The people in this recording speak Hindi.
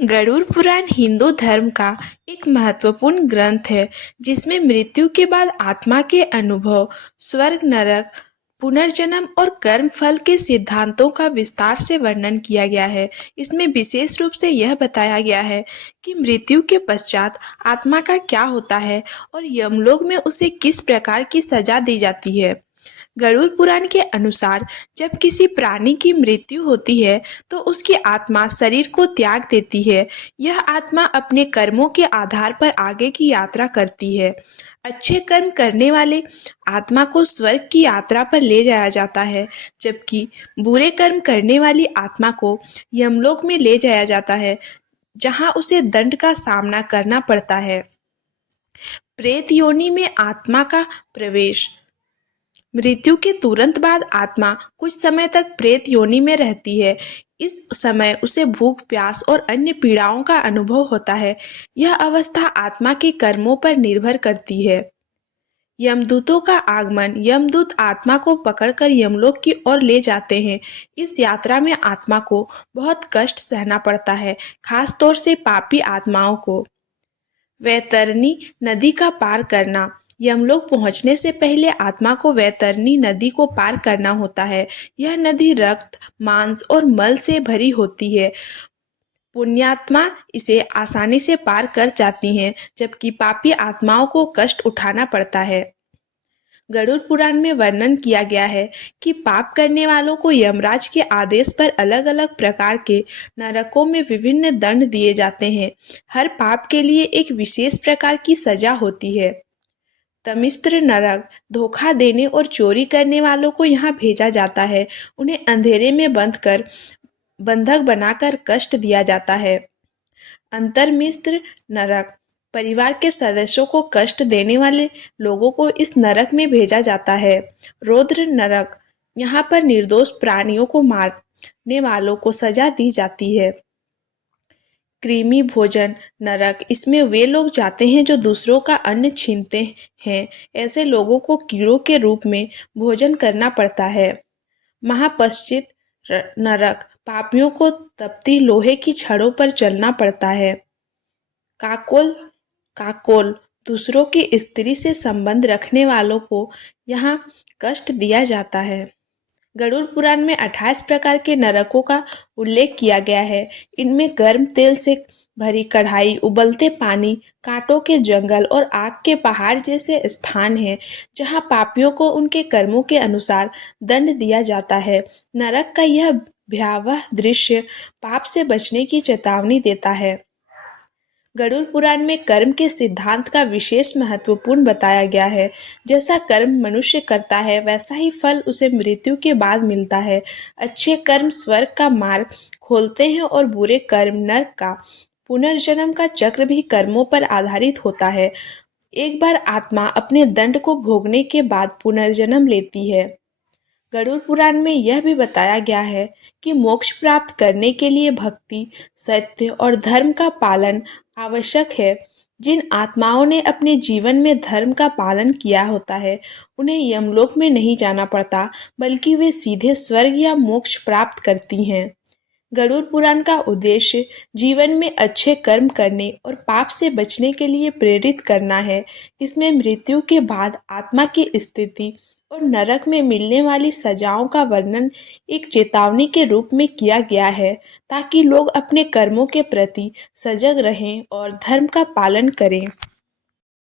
गरुड़ पुराण हिंदू धर्म का एक महत्वपूर्ण ग्रंथ है जिसमें मृत्यु के बाद आत्मा के अनुभव, स्वर्ग नरक, पुनर्जन्म और कर्म फल के सिद्धांतों का विस्तार से वर्णन किया गया है। इसमें विशेष रूप से यह बताया गया है कि मृत्यु के पश्चात आत्मा का क्या होता है और यमलोक में उसे किस प्रकार की सजा दी जाती है। गरुड़ पुराण के अनुसार जब किसी प्राणी की मृत्यु होती है तो उसकी आत्मा शरीर को त्याग देती है। यह आत्मा अपने कर्मों के आधार पर आगे की यात्रा करती है। अच्छे कर्म करने वाले आत्मा को स्वर्ग की यात्रा पर ले जाया जाता है, जबकि बुरे कर्म करने वाली आत्मा को यमलोक में ले जाया जाता है, जहां उसे दंड का सामना करना पड़ता है। प्रेत योनि में आत्मा का प्रवेश। मृत्यु के तुरंत बाद आत्मा कुछ समय तक प्रेत योनि में रहती है। इस समय उसे भूख, प्यास और अन्य पीड़ाओं का अनुभव होता है। यह अवस्था आत्मा के कर्मों पर निर्भर करती है। यमदूतों का आगमन। यमदूत आत्मा को पकड़कर यमलोक की ओर ले जाते हैं। इस यात्रा में आत्मा को बहुत कष्ट सहना पड़ता है, खास तौर से पापी आत्माओं को। वैतरणी नदी का पार करना। यमलोक पहुंचने से पहले आत्मा को वैतरणी नदी को पार करना होता है। यह नदी रक्त, मांस और मल से भरी होती है। पुण्यात्मा इसे आसानी से पार कर जाती हैं, जबकि पापी आत्माओं को कष्ट उठाना पड़ता है। गरुड़ पुराण में वर्णन किया गया है कि पाप करने वालों को यमराज के आदेश पर अलग अलग प्रकार के नरकों में विभिन्न दंड दिए जाते हैं। हर पाप के लिए एक विशेष प्रकार की सजा होती है। तमिस्त्र नरक। धोखा देने और चोरी करने वालों को यहाँ भेजा जाता है। उन्हें अंधेरे में बंधक बनाकर कष्ट दिया जाता है। अंतर्मिस्त्र नरक। परिवार के सदस्यों को कष्ट देने वाले लोगों को इस नरक में भेजा जाता है। रौद्र नरक। यहाँ पर निर्दोष प्राणियों को मारने वालों को सजा दी जाती है। कृमि भोजन नरक। इसमें वे लोग जाते हैं जो दूसरों का अन्न छीनते हैं। ऐसे लोगों को कीड़ों के रूप में भोजन करना पड़ता है। महापश्चित नरक। पापियों को तपती लोहे की छड़ों पर चलना पड़ता है। काकोल। दूसरों की स्त्री से संबंध रखने वालों को यहाँ कष्ट दिया जाता है। गरुड़ पुराण में 28 प्रकार के नरकों का उल्लेख किया गया है। इनमें गर्म तेल से भरी कढ़ाई, उबलते पानी, कांटों के जंगल और आग के पहाड़ जैसे स्थान हैं, जहां पापियों को उनके कर्मों के अनुसार दंड दिया जाता है। नरक का यह भयावह दृश्य पाप से बचने की चेतावनी देता है। गरुड़ पुराण में कर्म के सिद्धांत का विशेष महत्वपूर्ण बताया गया है। जैसा कर्म मनुष्य करता है वैसा ही फल उसे मृत्यु के बाद मिलता है। अच्छे कर्म स्वर्ग का मार्ग खोलते हैं और बुरे कर्म नरक का। पुनर्जन्म का चक्र भी कर्मों पर आधारित होता है। एक बार आत्मा अपने दंड को भोगने के बाद पुनर्जन्म लेती है। गरुड़ पुराण में यह भी बताया गया है कि मोक्ष प्राप्त करने के लिए भक्ति, सत्य और धर्म का पालन आवश्यक है। जिन आत्माओं ने अपने जीवन में धर्म का पालन किया होता है, उन्हें यमलोक में नहीं जाना पड़ता, बल्कि वे सीधे स्वर्ग या मोक्ष प्राप्त करती हैं। गरुड़ पुराण का उद्देश्य जीवन में अच्छे कर्म करने और पाप से बचने के लिए प्रेरित करना है। इसमें मृत्यु के बाद आत्मा की स्थिति और नरक में मिलने वाली सजाओं का वर्णन एक चेतावनी के रूप में किया गया है, ताकि लोग अपने कर्मों के प्रति सजग रहें और धर्म का पालन करें।